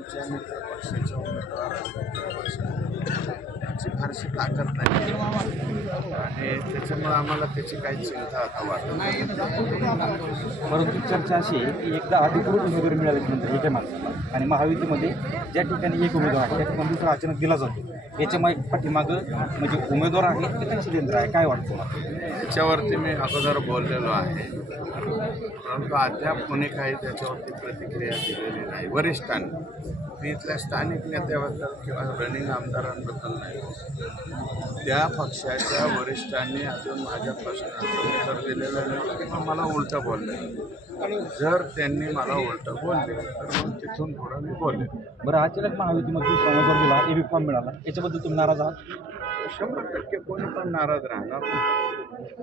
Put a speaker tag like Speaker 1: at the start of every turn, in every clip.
Speaker 1: आमच्या मित्र पक्षाच्या त्यांची फारशी ताकद नाही. आणि त्याच्यामुळे आम्हाला त्याची काही चिंता आता वाटत नाही.
Speaker 2: परंतु चर्चा अशी आहे की एकदा अधिकृत उमेदवार मिळाल्यानंतर एका माणसाला आणि महायुतीमध्ये ज्या ठिकाणी एक उमेदवार आहे त्या ठिकाणी दुसरा अचानक दिला जातो. याच्या मागे पाठीमागं म्हणजे उमेदवार आहेत की त्यांचं केंद्र आहे? काय वाटतं?
Speaker 1: त्याच्यावरती मी अगोदर बोललेलो आहे. परंतु अद्याप कोणी काही त्याच्यावरती प्रतिक्रिया दिलेली नाही. वरिष्ठांनी. मी इथल्या स्थानिक नेत्याबद्दल किंवा रनिंग आमदारांबद्दल नाही त्या पक्षाच्या वरिष्ठांनी अजून माझ्या प्रश्नाचं उत्तर दिलेलं नाही किंवा मला उलटं बोललं जर त्यांनी मला उलटं बोलले तर मग तिथून पुढं मी बोलेन.
Speaker 2: बरं अचानक महायुतीमध्ये दिला ए बी फॉर्म मिळाला. याच्याबद्दल तुम्ही नाराज आहात?
Speaker 1: शंभर टक्के कोणी पण नाराज राहणार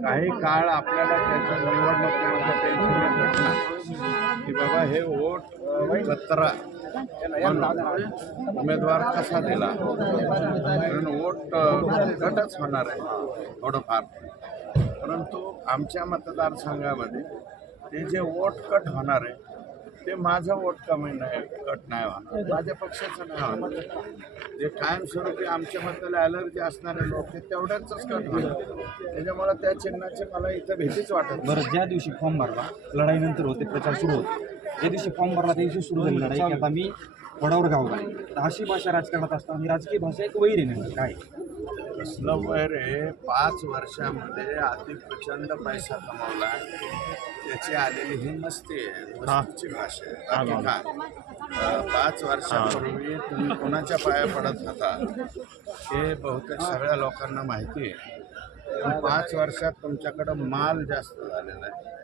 Speaker 1: काही काळ आपल्याला त्याच्या निवडणुकीमध्ये टेन्शन येतच की बाबा हे वोट कचरा उमेदवार कसा दिला? कारण वोट गटच होणार आहे थोडंफार. परंतु आमच्या मतदारसंघामध्ये ते जे वोट कट होणार आहे ते माझं वोट कमी नाही कट नाही होणार. माझ्या पक्षाचं नाही होणार. जे कायमस्वरूपी आमच्याबद्दल ॲलर्जी असणारे लोक ते तेवढ्याच कट होणार. त्याच्यामुळं त्या चिन्हाची मला इथं भीतीच वाटत
Speaker 2: बरं ज्या दिवशी फॉर्म भरला लढाईनंतर होते प्रचार सुरू होतो. ज्या दिवशी फॉर्म भरला त्या दिवशी सुरू झाली लढाई. की आता मी वडावर गावला तर अशी भाषा राजकारणात असताना राजकीय भाषा एक वैर आहे काय?
Speaker 1: कसलं वय रे पाच वर्षामध्ये अति प्रचंड पैसा कमवला. त्याची आलेली ही मस्ती आहे मस्तीची भाषा आहे. बाकी काय? अं, पाच वर्षापूर्वी तुम्ही कोणाच्या पाया पडत होता? हे बहुतेक सगळ्या लोकांना माहिती आहे. पण पाच वर्षात तुमच्याकडं माल जास्त झालेला आहे.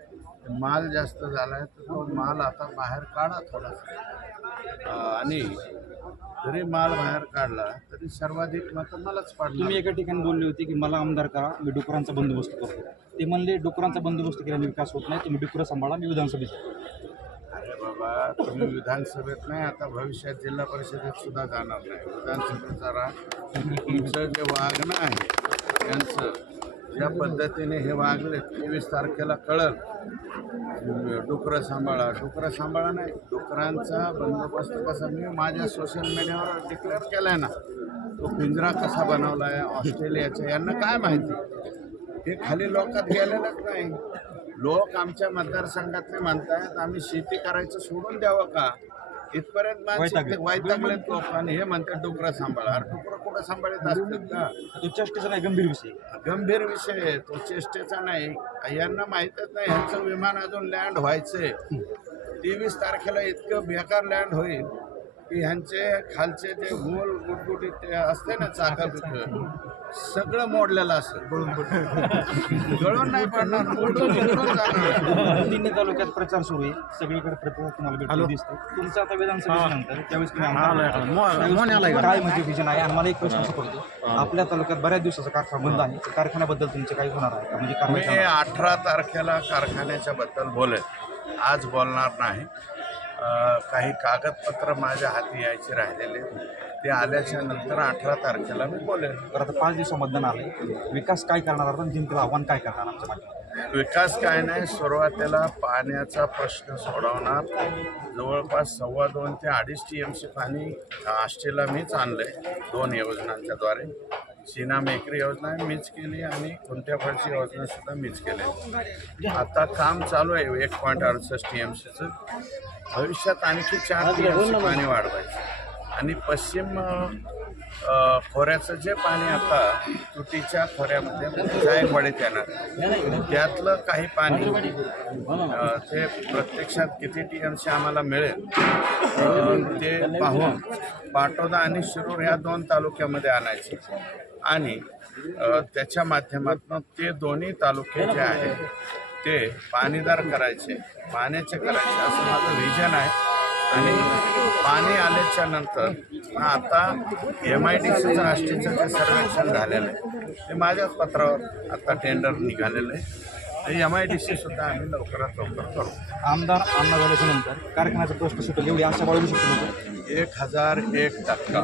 Speaker 1: माल जास्त झाला आहे तर तो माल आता बाहेर काढा थोडासा. आणि जरी माल बाहेर काढला तरी सर्वाधिक मतं मलाच
Speaker 2: तुम्ही
Speaker 1: पाडणार
Speaker 2: एका ठिकाणी बोलले होते की मला आमदार करा मी डुकरांचा बंदोबस्त करतो. ते म्हणले डुकरांचा बंदोबस्त केल्याने विकास होत नाही तुम्ही डुकरं सांभाळा मी विधानसभेत.
Speaker 1: अरे बाबा तुम्ही विधानसभेत नाही आता भविष्यात जिल्हा परिषदेत सुद्धा जाणार नाही. विधानसभेचा राग तुमचं जे वागणं आहे यांचं ज्या पद्धतीने हे वागले तेवीस तारखेला कळल. डुकरं सांभाळा. डुकरं सांभाळा नाही डुकरांचा बंदोबस्त कसा मी माझ्या सोशल मीडियावर डिक्लेअर केलाय ना तो पिंजरा कसा बनवला आहे ऑस्ट्रेलियाचा यांना काय माहिती? हे खाली लोकात गेलेलंच नाही. लोक आमच्या मतदारसंघातले म्हणतायत आम्ही शेती करायचं सोडून द्यावं का? इथपर्यंत माणसं
Speaker 2: वैतागले.
Speaker 1: वैतागलेत लोक आणि हे म्हणतात डुकरं सांभाळा. अरे डुकरं कुठं सांभाळत असतात का?
Speaker 2: तो चष्टेचा नाही गंभीर विषय
Speaker 1: गंभीर विषय आहे. तो चेष्टेचा नाही. यांना माहीतच नाही ह्यांचं विमान अजून लँड व्हायचंय. तेवीस तारखेला इतकं बेकार लँड होईल. की ह्यांचे खालचे जे गोल गुटगुटीत ते असते ना चाकाचं सगळं मोडलेलं असतं. गळून नाही पडणार मोडून मोडून जाणार.
Speaker 2: तिन्ही तालुक्यात प्रचार सुरू आहे. सगळीकडे प्रचार तुम्हाला भेटून दिसतो तुमचं आता विधानसभेनंतर त्यावेळेस तुम्ही आमदार त्यावेळेस काय म्हणजे विजन आहे? आणि मला एक प्रश्न असं पडतो. आपल्या तालुक्यात बऱ्याच दिवसाचा कारखाना बंद आहे. त्या कारखान्याबद्दल तुमचं काही होणार आहे? का म्हणजे
Speaker 1: मी अठरा तारखेला कारखान्याच्या बद्दल बोलेन. आज बोलणार नाही. काही कागदपत्र माझ्या हाती यायचे राहिलेले. ते आल्याच्यानंतर अठरा तारखेला मी बोलेन.
Speaker 2: तर आता पाच दिवस मतदान आलंय. विकास काय करणार आपण? जनतेला आव्हान काय करणार आमच्या मागे?
Speaker 1: विकास काय नाही सुरुवातीला पाण्याचा प्रश्न सोडवणार. जवळपास सव्वा दोन ते अडीच टी एम सी पाणी आष्टीला मीच आणलंय दोन योजनांच्याद्वारे सीना मेकरी योजना मीच केली आणि कोणत्या फळची योजना सुद्धा मीच केली. आता काम चालू आहे एक पॉईंट अडुसष्ट टी एम सीचं भविष्यात आणखी चार टी एम सी पाणी वाढवायचं. आणि पश्चिम खोऱ्याचं जे पाणी आता तुटीच्या खोऱ्यामध्ये जायकवाडीत येणार त्यातलं काही पाणी ते प्रत्यक्षात किती टी एम सी आम्हाला मिळेल ते पाहून पाटोदा आणि शिरूर ह्या दोन तालुक्यामध्ये आणायचे. आणि त्याच्या माध्यमातून ते दोन्ही तालुके जे आहेत ते पाणीदार करायचे पाण्याचे करायचे असं माझं विजन आहे. आणि पाणी आल्याच्यानंतर आता एम आय डी सीचं आष्टीचं जे सर्वेक्षण झालेलं आहे ते माझ्याच पत्रावर आता टेंडर निघालेलं आहे. एम आय डी सी सुद्धा आम्ही लवकरात लवकर करू.
Speaker 2: आमदार आमदार झाल्याच्यानंतर कारखान्याचा प्रश्न सुटेल एवढी आशा बाळगू शकतो.
Speaker 1: एक हजार एक टक्का.